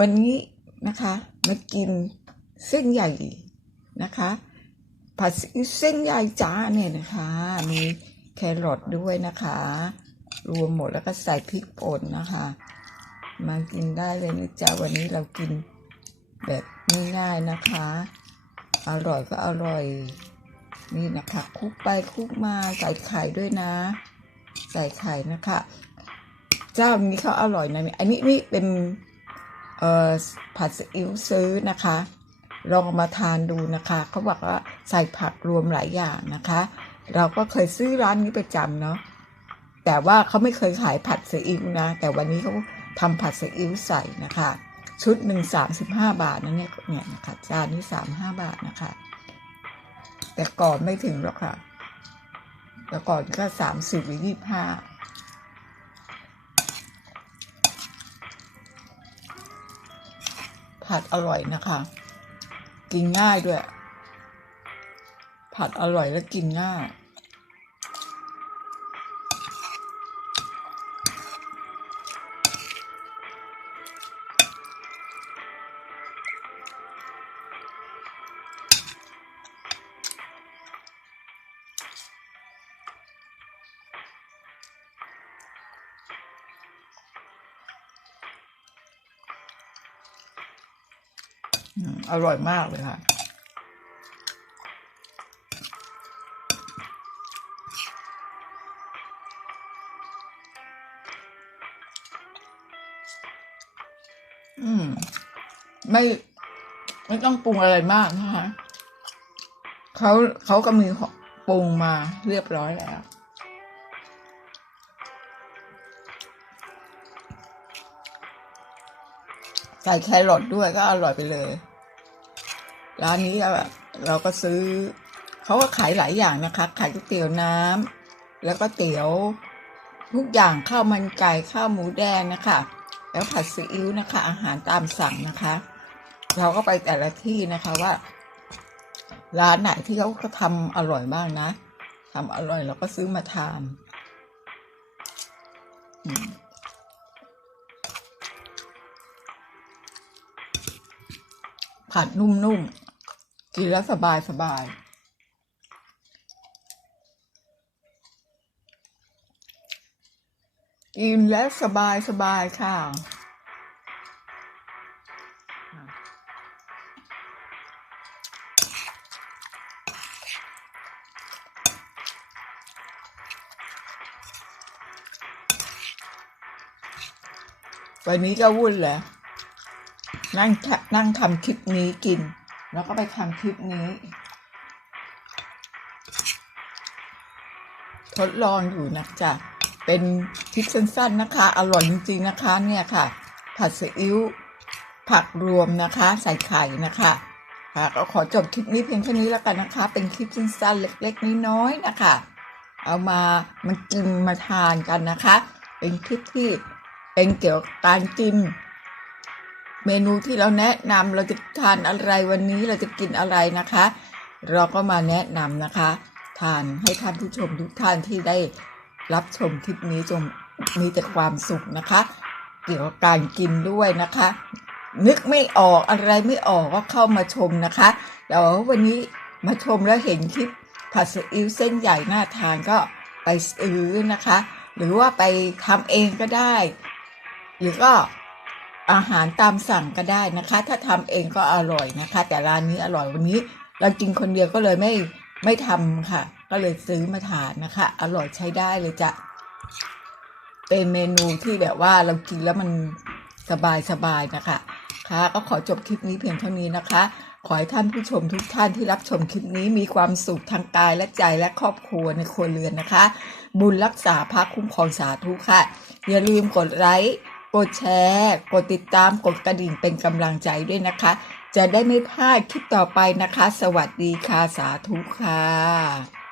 วันนี้นะคะมากินเส้นใหญ่นะคะผัดเส้นใหญ่จ้าเนี่ยนะคะ มีแครอทด้วยนะคะ รวมหมดแล้วก็ใส่พริกป่นนะคะ มากินได้เลยนะจ๊ะวันนี้เรากินแบบง่ายๆนะคะ อร่อยก็อร่อย นี่นะคะคุกไปคุกมาใส่ไข่ด้วยนะ ใส่ไข่นะคะ เจ้านี้เขาอร่อยนะอันนี้นี่เป็น เอ่อผัดซีอิ๊วซื้อนะคะ ลองมาทานดูนะคะเขาบอกว่าใส่ผักรวมหลายอย่างนะคะ เราก็เคยซื้อร้านนี้ประจำเนาะแต่ว่าเขาไม่เคยขายผัดซีอิ๊วนะ แต่วันนี้เขาทำผัดซีอิ๊วใส่นะคะ ชุดหนึ่งสามสิบห้าบาทนะเนี่ยเนี่ยนะคะจานนี้สามห้าบาทนะคะ แต่ก่อนไม่ถึงหรอกค่ะแต่ก่อนก็สามสิบหรือยี่ห้า ผัดอร่อยนะคะ กินง่ายด้วย ผัดอร่อยและกินง่าย อร่อยมากเลยค่ะอืม ไม่ ไม่ต้องปรุงอะไรมากนะคะเขาเขาก็มีปรุงมาเรียบร้อยแล้ว ใส่แครอทด้วยก็อร่อยไปเลย ร้านนี้อะเราก็ซื้อ เขาก็ขายหลายอย่างนะคะ ขายก๋วยเตี๋ยวน้ำแล้วก็เตี๋ยวทุกอย่างข้าวมันไก่ข้าวหมูแดงนะคะ แล้วผัดซีอิ๊วนะคะ อาหารตามสั่งนะคะ เราก็ไปแต่ละที่นะคะว่า ร้านไหนที่เขาเขาทำอร่อยบ้างนะทำอร่อยเราก็ซื้อมาทาน ผัดนุ่มๆ กินแล้วสบายสบายกินแล้วสบายสบายค่ะ วันนี้ก็วุ่นแหละ นั่งทะนั่งทำคลิปนี้กิน แล้วก็ไปทำคลิปนี้ ทดลองอยู่นะจ๊ะเป็นคลิปสั้นๆนะคะ อร่อยจริงๆนะคะเนี่ยค่ะ ผัดซีอิ๊วผักรวมนะคะ ใส่ไข่นะคะค่ะก็ขอจบคลิปนี้เพียงเท่นี้แล้วกันนะคะ เป็นคลิปสั้นๆเล็กๆน้อยๆนะคะ เอามามันกินมาทานกันนะคะ เป็นคลิปที่เป็นเกี่ยวกับการกิน เมนูที่เราแนะนำเราจะทานอะไรวันนี้เราจะกินอะไรนะคะ เราก็มาแนะนำนะคะ ทานให้ท่านผู้ชมทุกท่านที่ได้รับชมคลิปนี้จงมีแต่ความสุขนะคะ เกี่ยวกับการกินด้วยนะคะ นึกไม่ออกอะไรไม่ออกก็เข้ามาชมนะคะเดี๋ยววันนี้มาชมแล้วเห็นคลิปผัดซีอิ๊วเส้นใหญ่น่าทานก็ไปซื้อนะคะ หรือว่าไปทำเองก็ได้ หรือก็ อาหารตามสั่งก็ได้นะคะ ถ้าทำเองก็อร่อยนะคะ แต่ร้านนี้อร่อยวันนี้ เรากินคนเดียวก็เลยไม่ไม่ทำค่ะ ก็เลยซื้อมาทานนะคะ อร่อยใช้ได้เลยจ้ะเป็นเมนูที่แบบว่าเรากินแล้วมันสบายสบายๆนะคะค่ะก็ขอจบคลิปนี้เพียงเท่านี้นะคะ ขอให้ท่านผู้ชมทุกท่านที่รับชมคลิปนี้มีความสุขทางกายและใจและครอบครัวในครัวเรือนนะคะ บุญรักษาพระคุ้มครองสาธุค่ะ อย่าลืมกดไลค์ กดแชร์ กดติดตามกดกระดิ่งเป็นกำลังใจด้วยนะคะ จะได้ไม่พลาดคลิปต่อไปนะคะ สวัสดีค่ะ สาธุค่ะ